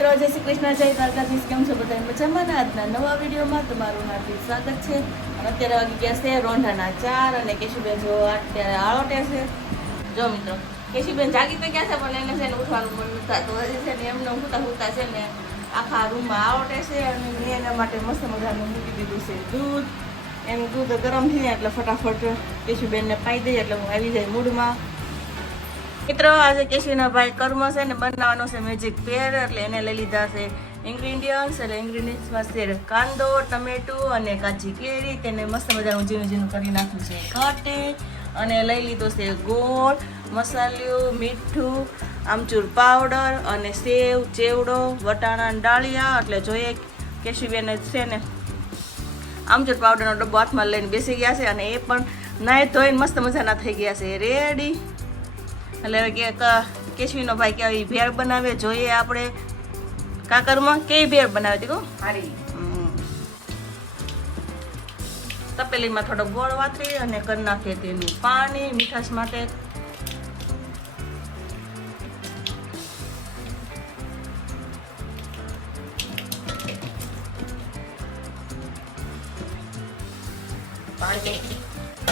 મિત્રો, જય શ્રી કૃષ્ણ, જય દ્વારકાધીશ. કેમ છો બધા? મજામાં ને? આજના નવા વિડીયોમાં તમારું હાર્દિક સ્વાગત છે. અને અત્યારે વાગી ગયા છે રોંઢાના 4 અને કેશુબેન જો અત્યારે આળોટે છે. જો મિત્રો, કેશુબેન જાગી તો ગયા છે પણ એને છે ને ઉઠવાનું મન નથી થતું. હજી છે ને એમને હુતા છે ને આખા રૂમમાં આળોટે છે. અને મેં એના માટે મસ્ત મજાનું મૂકી દીધું છે દૂધ. એનું દૂધ ગરમ થઈ જાય એટલે ફટાફટ કેશુબેનને પાઈ દઈએ એટલે હું આવી જાય મૂડમાં. મિત્રો, આજે કેશુના ભાઈ કર્મ છે ને બનાવવાનો છે મેજિક પેર, એટલે એને લઈ લીધા છે ઇન્ગ્રીડિયન્ટ્સ. એટલે ઇન્ગ્રીડિયન્ટ્સમાં છે કાંદો, ટમેટું અને કાચી કેરી. તેને મસ્ત મજાનું ઝીણું ઝીણું કરી નાખ્યું છે કટે. અને લઈ લીધો છે ગોળ, મસાલિયું, મીઠું, આમચૂર પાવડર અને સેવ, ચેવડો, વટાણા ડાળિયા. એટલે જોઈએ કેશુબેન છે ને આમચૂર પાવડરનો ડબ્બો હાથમાં લઈને બેસી ગયા છે. અને એ પણ નાહી ધોઈને મસ્ત મજાના થઈ ગયા છે રેડી. એટલે કેશવીનો ભાઈ કે આવી ભેળ બનાવે જોઈએ આપણે કાકરમાં. કેવી ભેળ બનાવે હતી કહું? સારી. તપેલીમાં થોડો ગોળ વાતરી અને કરી નાખીએ તેનું પાણી મીઠાશ માટે.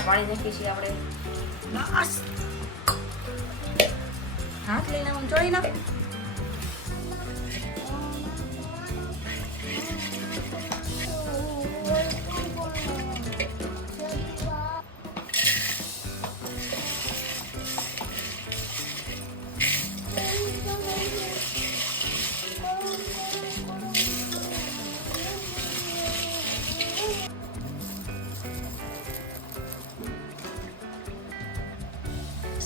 પાણી નાખીએ છીએ આપણે. બસ હાથ લઈને હું જોઈ નાખ.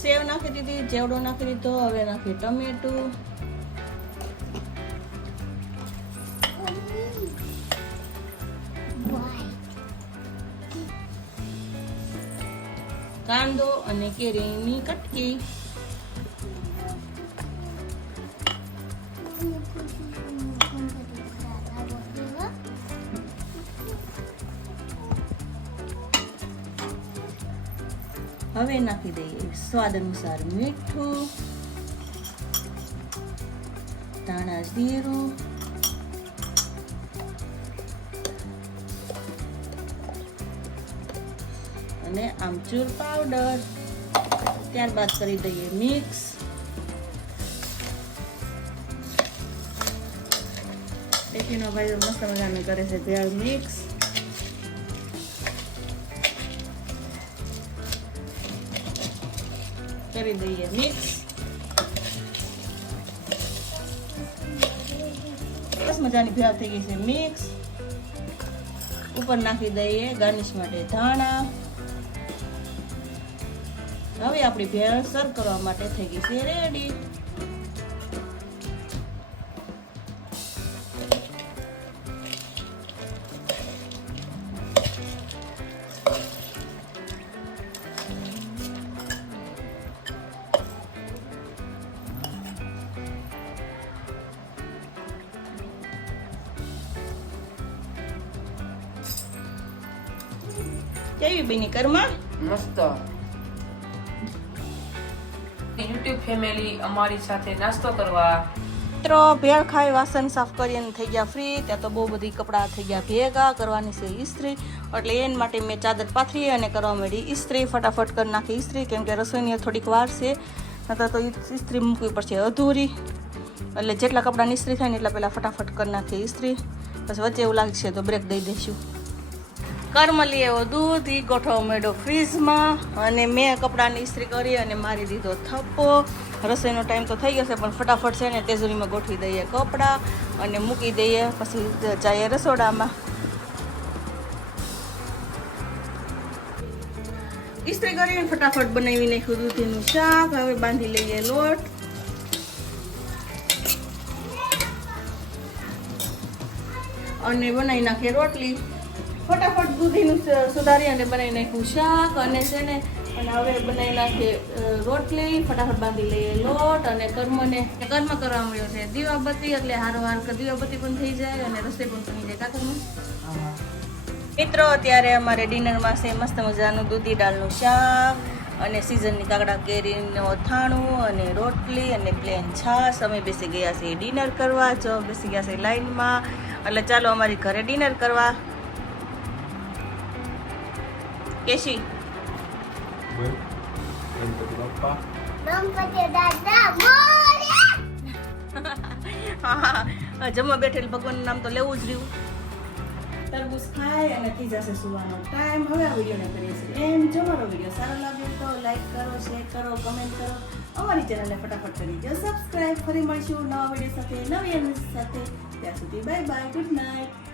સેવ નાખી દીધી, ચેવડો નાખી દીધો. હવે નાખી ટમેટું, કાંદો અને કેરીની કટકી. હવે નાખી દઈએ સ્વાદ અનુસાર મીઠું, ધાણા જીરું, અને આમચૂર પાવડર. ત્યારબાદ કરી દઈએ મિક્સ. કેશુનો ભાઈ મસ્ત મજાનું કરે છે ભેળ મિક્સ. કરી દઈએ મિક્સ. બસ મજાની ભેળ થઈ ગઈ છે મિક્સ. ઉપર નાખી દઈએ ગાર્નિશ માટે ધાણા. હવે આપણી ભેળ સર્વ કરવા માટે થઈ ગઈ છે રેડી. કેવી બની કર્મા? મસ્ત. યુટ્યુબ ફેમિલી અમારી સાથે નાસ્તો કરવા. મિત્રો, ભેળ ખાઈ વાસણ સાફ કરી અને થઈ ગયા ફ્રી. ત્યાં તો બહુ બધી કપડાં થઈ ગયા ભેગા. કરવાની છે ઇસ્ત્રી, એટલે એના માટે મેં ચાદર પાથરી અને કરવા માંડી ઇસ્ત્રી. ફટાફટ કરી નાખી ઇસ્ત્રી, કેમ કે રસોઈની થોડીક વાર છે, નકર તો ઇસ્ત્રી મૂકવી પડશે અધૂરી. એટલે જેટલા કપડાની ઇસ્ત્રી થાય ને એટલા પહેલાં ફટાફટ કરી નાખી ઇસ્ત્રી. પછી વચ્ચે એવું લાગશે તો બ્રેક દઈ દઈશું. કર્મ લઈ આવ્યો દૂધ, એ ગોઠવો મેળ્યો ફ્રીજમાં. અને મેં કપડાની ઇસ્ત્રી કરી અને મારી દીધો થપ્પો. રસોઈનો ટાઈમ તો થઈ ગયો પણ ફટાફટ છે ને તેજુરીમાં ગોઠવી દઈએ કપડાં અને મૂકી દઈએ. પછી જઈએ રસોડામાં. ઇસ્ત્રી કરીને ફટાફટ બનાવી નાખ્યું દૂધીનું શાક. હવે બાંધી લઈએ લોટ. અને બનાવી નાખીએ રોટલી. ફટાફટ દૂધીનું સુધારી અને બનાવી નાખ્યું શાક. અને છે ને અને હવે બનાવી નાખીએ રોટલી. ફટાફટ બાંધી લઈએ લોટ. અને કર્મ કરવા મળ્યો છે દીવાબત્તી, એટલે હારોહાર દીવાબત્તી પણ થઈ જાય અને રસોઈ પણ બની જાય. કાકરમાં મિત્રો, અત્યારે અમારે ડિનરમાં છે મસ્ત મજાનું દૂધી દાળનું શાક અને સિઝનની કાકડા કેરીનું અથાણું અને રોટલી અને પ્લેન છાશ. અમે બેસી ગયા છીએ ડિનર કરવા. જો બેસી ગયા છે લાઈનમાં, એટલે ચાલો અમારી ઘરે ડિનર કરવા. કેશી હા, જમવા બેઠેલ ભગવાનનું નામ તો લેવું જ રહ્યું. તરબૂચ ખાય અને થઈ જશે સુવાનો ટાઈમ. હવે આ વિડીયોને કરીએ છીએ એમ. જો મારો વિડીયો સારો લાગ્યો તો લાઈક કરો, શેર કરો, કમેન્ટ કરો. અમારી ચેનલને ફટાફટ કરી દો સબસ્ક્રાઈબ. ફરી મળીશું નવા વિડીયો સાથે, નવી એનર્જી સાથે. ત્યાં સુધી બાય બાય, ગુડ નાઇટ.